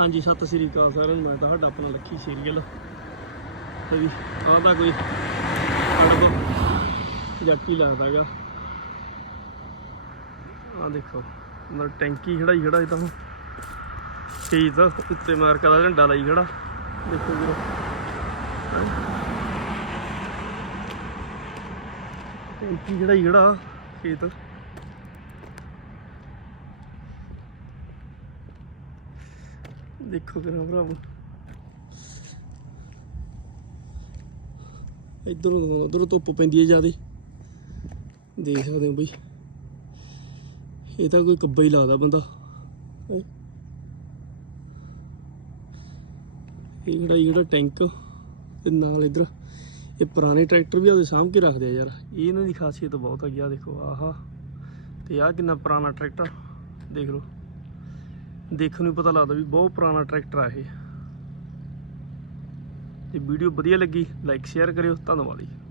ਹਾਂਜੀ, ਸਤਿ ਸ੍ਰੀ ਅਕਾਲ ਸਾਰਿਆਂ ਨੂੰ। ਮੈਂ ਤੁਹਾਡਾ ਆਪਣਾ ਲੱਖੀ ਸੀਰੀਅਲ ਤੇ ਆਹ ਤਾਂ ਕੋਈ ਅੜਬ ਜੱਕੀ ਲੱਗਦਾਗਾ। ਆਹ ਦੇਖੋ, ਮਤਲਬ ਟੈਂਕੀ ਖੜਾ ਹੀ ਖੜਾ ਇਹ ਤਾਂ ਖੇਤ ਉੱਤੇ ਮਾਰਕਾ ਦਾ ਝੰਡਾ ਲਾਈ ਖੜਾ। ਦੇਖੋ ਵੀਰੋ ਟੈਂਕੀ ਖੜਾ ਹੀ ਖੜਾ, ਖੇਤ। ਦੇਖੋ ਕਿਰਾ ਭਰਾਵੋ। ਇਧਰੋਂ ਉਧਰੋਂ ਧੁੱਪ ਪੈਂਦੀ ਹੈ ਜਿਆਦੇ। ਦੇਖ ਸਕਦੇ ਹੋ ਬਈ। ਇਹ ਤਾਂ ਕੋਈ ਕੱਬਾ ਹੀ ਲੱਗਦਾ ਬੰਦਾ। ਹੈਂ। ਇਹ ਜਿਹੜਾ ਜਿਹੜਾ ਟੈਂਕ ਤੇ ਨਾਲ ਇਧਰ, ਇਹ ਪੁਰਾਣੇ ਟਰੈਕਟਰ ਵੀ ਆਪਦੇ ਸਾਂਭ ਕੇ ਰੱਖਦੇ ਆ ਯਾਰ। ਇਹ ਇਹਨਾਂ ਦੀ ਖਾਸੀਅਤ ਬਹੁਤ ਹੈਗੀ ਆ ਦੇਖੋ, ਆਹਾ। ਤੇ ਆਹ ਕਿੰਨਾ ਪੁਰਾਣਾ ਟਰੈਕਟਰ ਦੇਖ ਲਓ। ਦੇਖਣ ਨੂੰ ਹੀ ਪਤਾ ਲੱਗਦਾ ਵੀ ਬਹੁਤ ਪੁਰਾਣਾ ਟਰੈਕਟਰ ਆ ਇਹ। ਜੇ ਵੀਡੀਓ ਵਧੀਆ ਲੱਗੀ ਲਾਈਕ ਸ਼ੇਅਰ ਕਰਿਓ, ਧੰਨਵਾਦ ਜੀ।